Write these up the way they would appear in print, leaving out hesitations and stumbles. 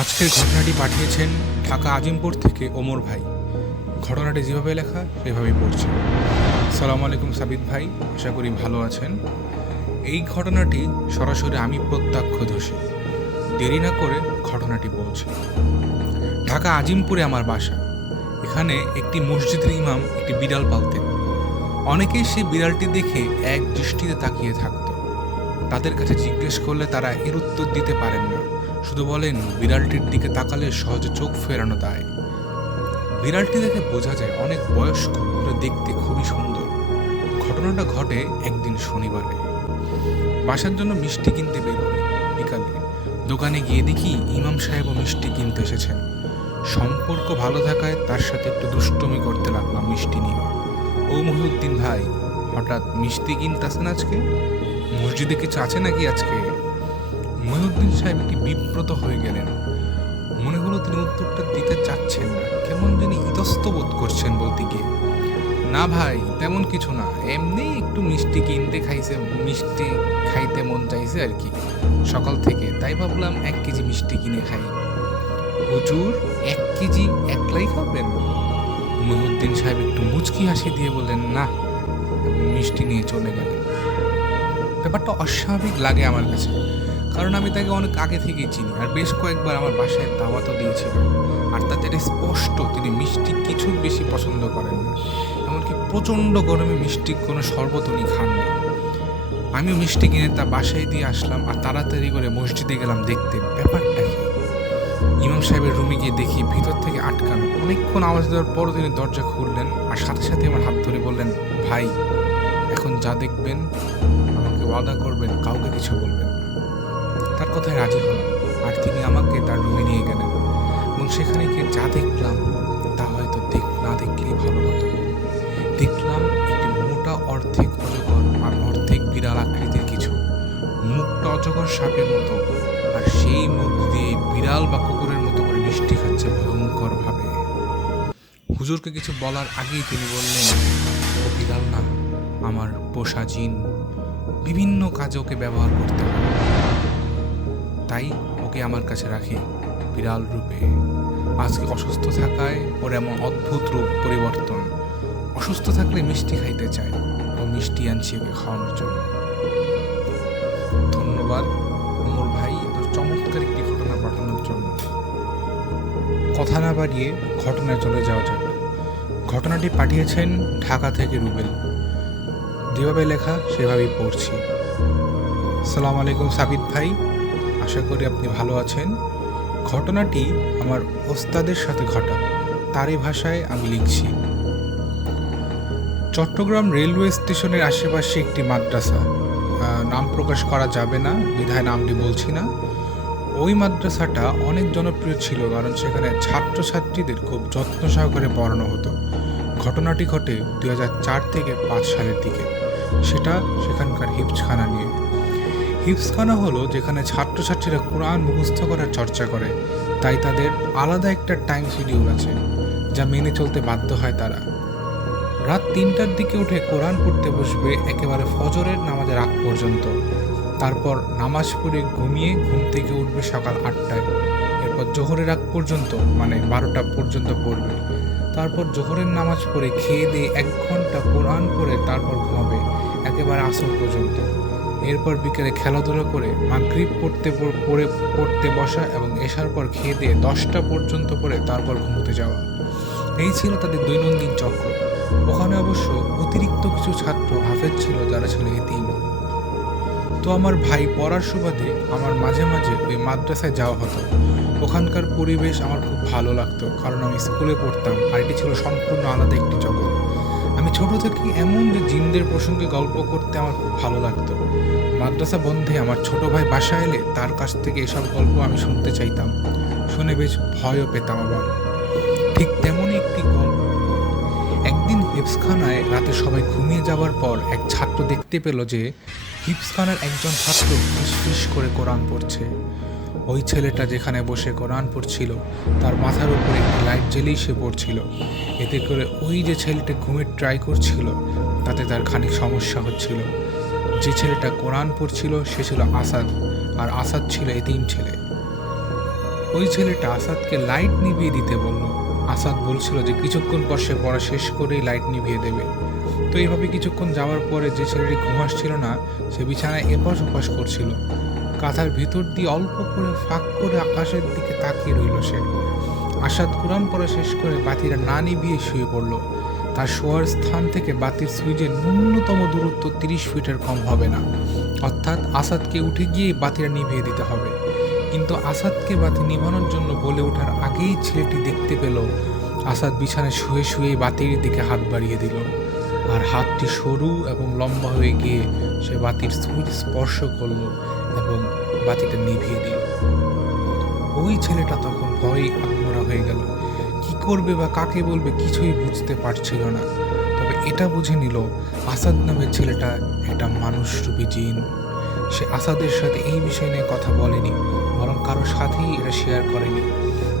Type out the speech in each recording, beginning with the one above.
আজকের ঘটনাটি পাঠিয়েছেন ঢাকা আজিমপুর থেকে ওমর ভাই। ঘটনাটি যেভাবে লেখা সেভাবেই পড়ছে। সালাম আলাইকুম সাবিত ভাই, আশা করি ভালো আছেন। এই ঘটনাটি সরাসরি আমি প্রত্যক্ষদর্শী। দেরি না করে ঘটনাটি বলছি। ঢাকা আজিমপুরে আমার বাসা। এখানে একটি মসজিদের ইমাম একটি বিড়াল পালতেন। অনেকেই সেই বিড়ালটি দেখে এক দৃষ্টিতে তাকিয়ে থাকত। তাদের কাছে জিজ্ঞেস করলে তারা এর উত্তর দিতে পারেন না, শুধু বলেন বিড়ালটির দিকে তাকালে সহজে চোখ ফেরানো দেয়। বিড়ালটি দেখে বোঝা যায় অনেক বয়স্ক, দেখতে খুবই সুন্দর। ঘটনাটা ঘটে একদিন শনিবারে। বাসার জন্য মিষ্টি কিনতে বের হই বিকালে। দোকানে গিয়ে দেখি ইমাম সাহেবও মিষ্টি কিনতে এসেছেন। সম্পর্ক ভালো থাকায় তার সাথে একটু দুষ্টুমি করতে লাগলাম মিষ্টি নিয়ে। ও মহিউদ্দিন ভাই, হঠাৎ মিষ্টি কিনতেছেন আজকে? মসজিদে কিছু আছে নাকি আজকে? মহিউদ্দিন সাহেব একটি বিব্রত হয়ে গেলেন। মনে হলো তিনি উত্তরটা দিতে চাচ্ছেন না, কেমন যিনি ইতস্ত বোধ করছেন বলতে গিয়ে। না ভাই, তেমন কিছু না, এমনি একটু মিষ্টি কিনতে মিষ্টি খাইতে মন চাইছে আর কি সকাল থেকে, তাই ভাবলাম 1 কেজি মিষ্টি কিনে খাই। হুজুর, 1 কেজি একলাই খাবেন? মহিউদ্দিন সাহেব একটু মুচকি হাসি দিয়ে বললেন, না, মিষ্টি নিয়ে চলে গেলেন। ব্যাপারটা অস্বাভাবিক লাগে আমার কাছে, কারণ আমি তাকে অনেক আগে থেকেই চিনি, আর বেশ কয়েকবার আমার বাসায় দাওয়াতও দিয়েছিলাম। আর তাতে স্পষ্ট তিনি মিষ্টি কিছু বেশি পছন্দ করেন না, এমনকি প্রচণ্ড গরমে মিষ্টি কোনো শরবত উনি খান না। আমিও মিষ্টি কিনে তা বাসায় দিয়ে আসলাম, আর তাড়াতাড়ি করে মসজিদে গেলাম দেখতে ব্যাপারটা কি। ইমাম সাহেবের রুমে গিয়ে দেখি ভিতর থেকে আটকানো। অনেকক্ষণ আওয়াজ দেওয়ার পরও তিনি দরজা খুললেন, আর সাথে সাথে আমার হাত ধরে বললেন, ভাই, এখন যা দেখবেন আমাকে ওয়াদা করবেন কাউকে কিছু বলবেন না। তার কথায় রাজি হলাম, আর তিনি আমাকে তার রুমে নিয়ে গেলেন। এবং সেখানে গিয়ে যা দেখলাম তা হয়তো না দেখলেই ভালো হতো। দেখলাম একটি মোটা অর্ধেক অজগর আর অর্ধেক বিড়াল আকৃতির কিছু। মুখটা অজগর সাপের মতো, আর সেই মুখ দিয়ে বিড়াল বা কুকুরের মতো করে মিষ্টি খাচ্ছে ভয়ঙ্কর ভাবে। হুজুরকে কিছু বলার আগেই তিনি বললেন, ও বিড়াল না, আমার পোষা জিন। বিভিন্ন কাজে ওকে ব্যবহার করতে হয়, তাই ওকে আমার কাছে রাখি বিড়াল রূপে। আজকে অসুস্থ থাকায় ওর এমন অদ্ভুত রূপ পরিবর্তন। অসুস্থ থাকলে মিষ্টি খাইতে চায়, ও মিষ্টি আনছি ওকে খাওয়ানোর জন্য। ধন্যবাদ ওমর ভাই এত চমৎকার একটি ঘটনা পাঠানোর জন্য। কথা না বাড়িয়ে ঘটনায় চলে যাওয়া যাক। ঘটনাটি পাঠিয়েছেন ঢাকা থেকে রুবেল। যেভাবে লেখা সেভাবেই পড়ছি। সালাম আলাইকুম সাবিত ভাই, আশা করি আপনি ভালো আছেন। ঘটনাটি আমার ওস্তাদের সাথে ঘটা, তারই ভাষায় আমি লিখছি। চট্টগ্রাম রেলওয়ে স্টেশনের আশেপাশে একটি মাদ্রাসা, নাম প্রকাশ করা যাবে না বিধায় নামটি বলছি না। ওই মাদ্রাসাটা অনেক জনপ্রিয় ছিল, কারণ সেখানে ছাত্রছাত্রীদের খুব যত্ন সহকারে পড়ানো হতো। ঘটনাটি ঘটে 2004 থেকে 5 সালের দিকে। সেটা সেখানকার হিফজখানা নিয়ে। হিফজখানা হলো যেখানে ছাত্রছাত্রীরা কোরআন মুখস্থ করার চর্চা করে, তাই তাদের আলাদা একটা টাইম শিডিউল আছে যা মেনে চলতে বাধ্য হয় তারা। রাত 3টার দিকে উঠে কোরআন পড়তে বসবে একেবারে ফজরের নামাজের আগ পর্যন্ত। তারপর নামাজ পড়ে ঘুমিয়ে ঘুম থেকে উঠবে সকাল 8টায়। এরপর জোহরের আগ পর্যন্ত, মানে 12টা পর্যন্ত পড়বে। তারপর জোহরের নামাজ পড়ে খেয়ে দিয়ে 1 ঘন্টা কোরআন পড়ে তারপর ঘুমাবে একেবারে আসর পর্যন্ত। এরপর বিকেলে খেলাধুলা করে মাগরিব পড়তে বসা এবং এশার পর খেয়ে দিয়ে 10টা পর্যন্ত পড়ে তারপর ঘুমোতে যাওয়া। এই ছিল তাদের দৈনন্দিন চক্র। ওখানে অবশ্য অতিরিক্ত কিছু ছাত্র হাফেজ ছিল যারা ছিল এতিম। তো আমার ভাই পড়ার সুবাদে আমার মাঝে মাঝে ওই মাদ্রাসায় যাওয়া হতো। ওখানকার পরিবেশ আমার খুব ভালো লাগতো, কারণ আমি স্কুলে পড়তাম, আর এটি ছিল সম্পূর্ণ আলাদা একটি জগৎ। আমি ছোট থেকে এমন যে জিনদের প্রসঙ্গে গল্প করতে আমার খুব ভালো লাগতো। মাদ্রাসা বন্ধে আমার ছোট ভাই বাসা এলে তার কাছ থেকে এসব গল্প আমি শুনতে চাইতাম। শুনে বেশ ভয়ও পেতাম আবার। ঠিক তেমনই একটি গল্প। একদিন হিফজখানায় রাতে সবাই ঘুমিয়ে যাওয়ার পর এক ছাত্র দেখতে পেল যে হিফজখানার একজন ছাত্র ফিসফিস করে কোরআন পড়ছে। ওই ছেলেটা যেখানে বসে কোরআন পড়ছিল তার মাথার উপরে একটি লাইট জ্বেলেই সে পড়ছিল। এতে করে ওই যে ছেলেটা ঘুমের ট্রাই করছিল তাতে তার খানিক সমস্যা হচ্ছিল। যে ছেলেটা কোরআন পড়ছিল সে ছিল আসাদ, আর আসাদ ছিল এতিম ছেলে। ওই ছেলেটা আসাদকে লাইট নিভিয়ে দিতে বলল। আসাদ বলছিল যে কিছুক্ষণ পর সে পড়া শেষ করেই লাইট নিভিয়ে দেবে। তো এইভাবে কিছুক্ষণ যাওয়ার পরে যে ছেলেটি ঘুম আসছিল না, সে বিছানায় এপাশ ওপাশ করছিল। কাঁথার ভিতর দিয়ে অল্প করে ফাঁক করে আকাশের দিকে তাকিয়ে রইল সে। আসাদ কোরআন পড়া শেষ করে বাতিটা না নিভিয়ে শুয়ে পড়ল। তার শোয়ার স্থান থেকে বাতির সুইচের ন্যূনতম দূরত্ব 30 ফিটের কম হবে না, অর্থাৎ আসাদকে উঠে গিয়ে বাতিটা নিভিয়ে দিতে হবে। কিন্তু আসাদকে বাতি নিভানোর জন্য বলে ওঠার আগেই ছেলেটি দেখতে পেল আসাদ বিছানায় শুয়ে শুয়ে বাতির দিকে হাত বাড়িয়ে দিল, আর হাতটি সরু এবং লম্বা হয়ে গিয়ে সে বাতির সুইচ স্পর্শ করল এবং বাতিটা নিভিয়ে দিল। ওই ছেলেটা তখন ভয়ে আত্মরা হয়ে গেল। কি করবে বা কাকে বলবে কিছুই বুঝতে পারছিল না। তবে এটা বুঝে নিল আসাদ নামের ছেলেটা একটা মানুষরূপী জিন। সে আসাদের সাথে এই বিষয় নিয়ে কথা বলেনি, বরং কারোর সাথেই এটা শেয়ার করেনি।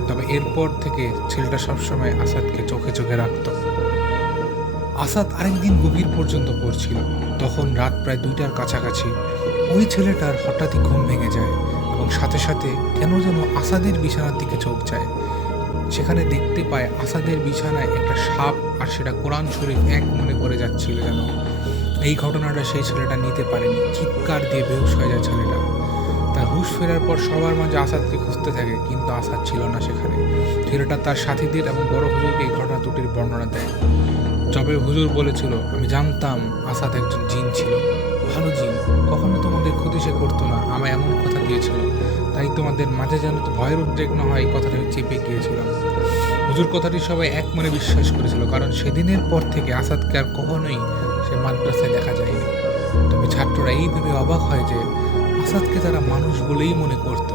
তবে এরপর থেকে ছেলেটা সবসময় আসাদকে চোখে চোখে রাখত। আসাদ আরেকদিন গভীর পর্যন্ত পড়ছিল। তখন রাত প্রায় 2টার কাছাকাছি। ওই ছেলেটার হঠাৎই ঘুম ভেঙে যায় এবং সাথে সাথে কেন যেন আসাদের বিছানার দিকে চোখ যায়। সেখানে দেখতে পায় আসাদের বিছানায় একটা সাপ, আর সেটা কোরআন শরীফ এক মনে করে যাচ্ছিল যেন। এই ঘটনাটা সেই ছেলেটা নিতে পারেনি, চিৎকার দিয়ে বেহুশ হয়ে যায় ছেলেটা। তার হুঁশ ফেরার পর সবার মাঝে আসাদকে খুঁজতে থাকে, কিন্তু আসাদ ছিল না সেখানে। ছেলেটা তার সাথীদের এবং বড় হুজুরকে এই ঘটনা দুটির বর্ণনা দেয়। তবে হুজুর বলেছিল, আমি জানতাম আসাদ একজন জিন ছিল, ভালো জিন, কখনো তোমাদের ক্ষতি সে করতো না, আমায় এমন কথা দিয়েছিল। তাই তোমাদের মাঝে যেন তো ভয়ের উদ্রেক না হয়, এই কথাটা আমি চেপে গিয়েছিলাম। হুজুর কথাটি সবাই এক মনে বিশ্বাস করেছিল, কারণ সেদিনের পর থেকে আসাদকে আর কখনোই সে মাদ্রাসায় দেখা যায়নি। তবে ছাত্ররা এই ভেবে অবাক হয় যে আসাদকে তারা মানুষ বলেই মনে করত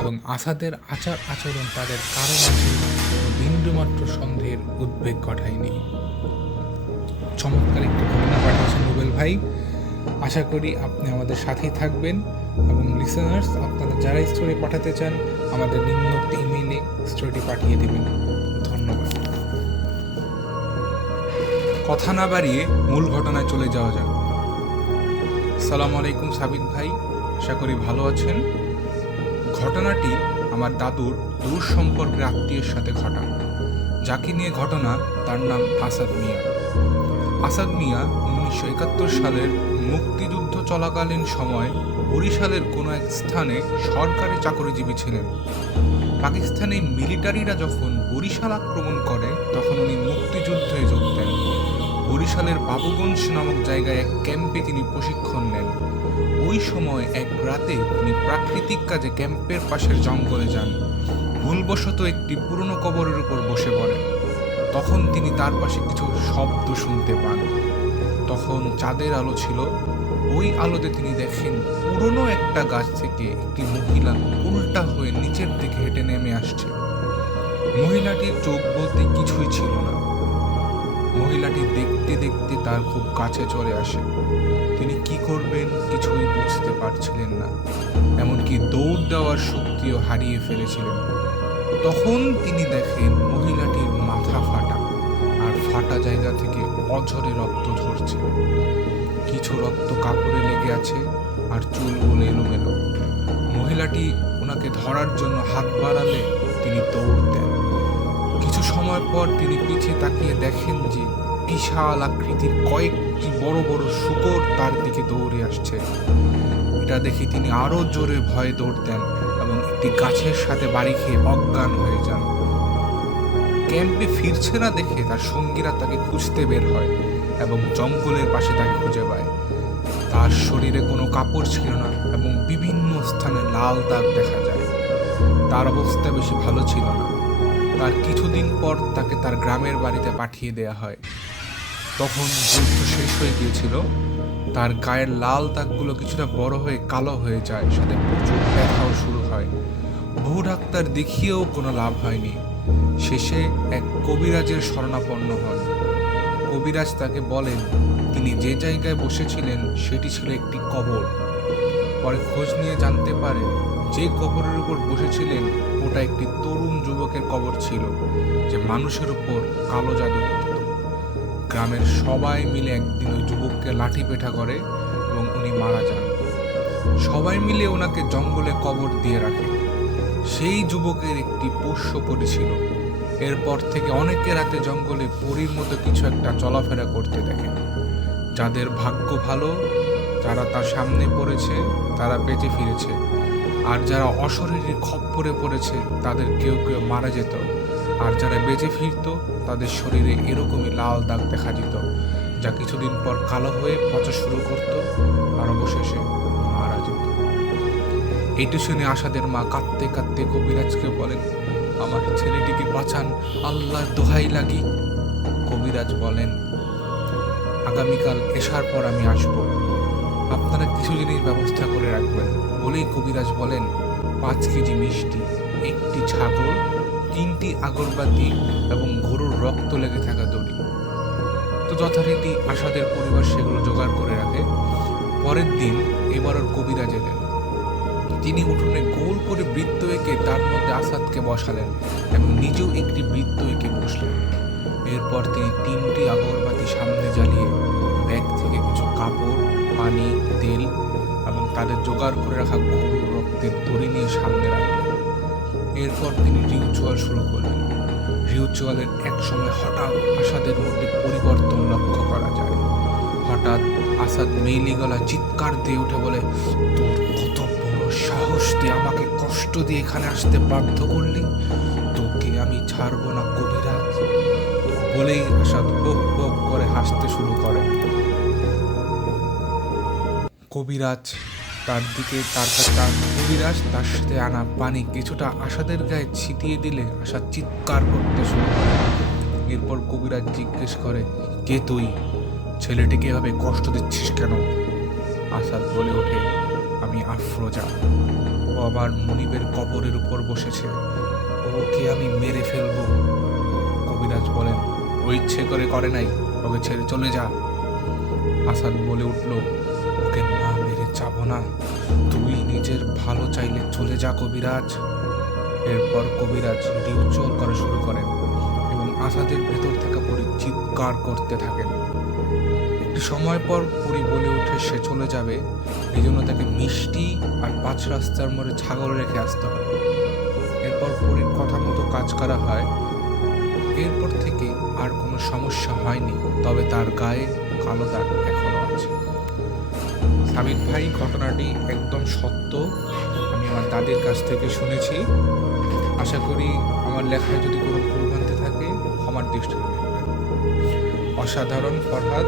এবং আসাদের আচার আচরণ তাদের কারো মাঝে বিন্দুমাত্র সন্দেহের উদ্বেগ ঘটায়নি। চমৎকার একটি ঘটনা পাঠিয়েছেন রুবেল ভাই। আশা করি আপনি আমাদের সাথেই থাকবেন এবং লিসেনার্স, আপনারা যারা স্টোরি পাঠাতে চান আমাদের নিম্নোক্ত ইমেইলে স্টোরিটি পাঠিয়ে দেবেন। ধন্যবাদ। কথা না বাড়িয়ে মূল ঘটনায় চলে যাওয়া যাক। আসসালামু আলাইকুম সাবিত ভাই, আশা করি ভালো আছেন। ঘটনাটি আমার দাদুর দূর সম্পর্কের আত্মীয়ের সাথে ঘটা। যাকে নিয়ে ঘটনা তার নাম আসাদ মিয়া। আসাদ মিয়া 1971 সালের মুক্তিযুদ্ধ চলাকালীন সময় বরিশালের কোনো এক স্থানে সরকারি চাকরিজীবী ছিলেন। পাকিস্তানি মিলিটারিরা যখন বরিশাল আক্রমণ করে তখন উনি মুক্তিযুদ্ধে যোগ দেন। বরিশালের বাবুগঞ্জ নামক জায়গায় এক ক্যাম্পে তিনি প্রশিক্ষণ নেন। ওই সময় এক রাতে তিনি প্রাকৃতিক কাজে ক্যাম্পের পাশের জঙ্গলে যান। ভুলবশত একটি পুরনো কবরের উপর বসে পড়েন। তখন তিনি তার পাশে কিছু শব্দ শুনতে পান। তখন চাঁদের আলো ছিল। ওই আলোতে তিনি দেখেন পুরনো একটা গাছ থেকে একটি মহিলা উল্টা হয়ে নিচের দিকে হেঁটে নেমে আসছে। মহিলাটির চোখ বলতে কিছুই ছিল না। মহিলাটি দেখতে দেখতে তার খুব কাছে চলে আসে। তিনি কি করবেন কিছুই বুঝতে পারছিলেন না, এমনকি দৌড় দেওয়ার শক্তিও হারিয়ে ফেলেছিলেন। তখন তিনি দেখেন মহিলাটির মাথা ফাটা, আর ফাটা জায়গা থেকে অঝরে রক্ত ঝরছে। কিছু রক্ত কাপড়ে লেগে আছে আর চুলগুলো এলোমেলো। মহিলাটি ওনাকে ধরার জন্য হাত বাড়ালে তিনি দৌড় দেন। কিছু সময় পর তিনি পিছে তাকিয়ে দেখেন যে বিশাল আকৃতির কয়েকটি বড় বড় শূকর তার দিকে দৌড়ে আসছে। এটা দেখে তিনি আরো জোরে ভয়ে দৌড় দেন এবং একটি গাছের সাথে বাড়ি খেয়ে অজ্ঞান হয়ে যান। ক্যাম্পে ফিরছে না দেখে তার সঙ্গীরা তাকে খুঁজতে বের হয় এবং জঙ্গলের পাশে তাকে খুঁজে পায়। তার শরীরে কোনো কাপড় ছিল না এবং বিভিন্ন স্থানে লাল দাগ দেখা যায়। তার অবস্থা বেশি ভালো ছিল না। তার কিছুদিন পর তাকে তার গ্রামের বাড়িতে পাঠিয়ে দেয়া হয়। তখন যুদ্ধ শেষ হয়ে গিয়েছিল। তার গায়ের লাল দাগগুলো কিছুটা বড় হয়ে কালো হয়ে যায়, সাথে প্রচুর ব্যথাও শুরু হয়। বহু ডাক্তার দেখিয়েও কোনো লাভ হয়নি। শেষে এক কবিরাজের শরণাপন্ন হন। কবিরাজ তাকে বলেন তিনি যে জায়গায় বসেছিলেন সেটি ছিল একটি কবর। পরে খোঁজ নিয়ে জানতে পারে যে কবরের উপর বসেছিলেন ওটা একটি তরুণ যুবকের কবর ছিল, যে মানুষের উপর কালো জাদু করত। গ্রামের সবাই মিলে একদিন ওই যুবককে লাঠি পেটা করে এবং উনি মারা যান। সবাই মিলে ওনাকে জঙ্গলে কবর দিয়ে রাখে। সেই যুবকের একটি পোষ্য পরী ছিল। এরপর থেকে অনেকে রাতে জঙ্গলে পরীর মতো কিছু একটা চলাফেরা করতে দেখেন। যাদের ভাগ্য ভালো, যারা তার সামনে পড়েছে তারা বেঁচে ফিরেছে, আর যারা অশরীরী খপ্পরে পড়েছে তাদের কেউ কেউ মারা যেত, আর যারা বেঁচে ফিরত তাদের শরীরে এরকমই লাল দাগ দেখা যেত, যা কিছুদিন পর কালো হয়ে পচা শুরু করত আর অবশেষে মারা যেত। এটি শুনে আসাদের মা কাঁদতে কাঁদতে কবিরাজকে বলেন, আমার ছেলেটিকে বাঁচান, আল্লাহর দোহাই লাগি। কবিরাজ বলেন, আগামীকাল এশার পর আমি আসব, আপনারা কিছু জিনিস ব্যবস্থা করে রাখবেন। বলেই কবিরাজ বলেন, 5 কেজি মিষ্টি, 1টি ছাগল, 3টি আগরবাতি এবং গরুর রক্ত লেগে থাকা দড়ি। তো যথারীতি আসাদের পরিবার সেগুলো জোগাড় করে রাখে। পরের দিন এবারের কবিরাজ এলেন। তিনি উঠোনে গোল করে বৃত্ত এঁকে তার মধ্যে আসাদকে বসালেন এবং নিজেও একটি বৃত্ত এঁকে বসলেন। এরপর তিনি 3টি আগরবাতি সামনে জ্বালিয়ে ব্যাগ থেকে কিছু কাপড়, পানি, তেল এবং তাদের জোগাড় করে রাখা গরুর রক্তের দড়ি নিয়ে সামনে রাখলেন। এরপর তিনি রিচুয়াল শুরু করলেন। রিচুয়ালের এক সময় হঠাৎ আসাদের মধ্যে পরিবর্তন লক্ষ্য করা যায়। হঠাৎ আসাদ মেইলি গলা চিৎকার দিয়ে উঠে বলে, তোর কত বড় সাহস, তুই আমাকে কষ্ট দিয়ে এখানে আসতে বাধ্য করলি, তোকে আমি ছাড়বো না কবিরাজ। বলেই আসাদ হোক হোক করে হাসতে শুরু করে। কবিরাজ তার সাথে আনা পানি কিছুটা আসাদের গায়ে ছিটিয়ে দিলে আসাদ চিৎকার করতে শুরু করে। এরপর কবিরাজ জিজ্ঞেস করে, কে তুই? ছেলেটিকে এভাবে কষ্ট দিচ্ছিস কেন? আসাদ বলে ওঠে, আমি আফরোজা, ও আমার মনিবের কবরের উপর বসেছে, ওকে আমি মেরে ফেলবো। কবিরাজ বলেন, ও ইচ্ছে করে নাই, ওকে ছেড়ে চলে যা। আসাদ বলে উঠল, ওকে না মেরে যাবো না, তুই নিজের ভালো চাইলে চলে যা কবিরাজ। এরপর কবিরাজ রিচুয়াল করা শুরু করেন এবং আসাদের ভেতর থাকা পরী চিৎকার করতে থাকেন। একটি সময় পর পরী বলে উঠে সে চলে যাবে, এই জন্য তাকে মিষ্টি আর 5 রাস্তার মোড়ে ছাগল রেখে আসতে হবে। এরপর পরীর কথা মতো কাজ করা হয়। এরপর থেকে আর কোনো সমস্যা হয়নি, তবে তার গায়ে কালো দাগ এখনো আছে। সাবিত ভাই, ঘটনাটি একদম সত্য, আমি আমার দাদির কাছ থেকে শুনেছি। আশা করি আমার লেখায় যদি কোনো ভুলভ্রান্তি থাকে ক্ষমার দৃষ্টিতে দেখবেন। অসাধারণ ফরহাদ,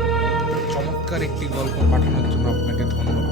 চমৎকার একটি গল্প পাঠানোর জন্য আপনাকে ধন্যবাদ।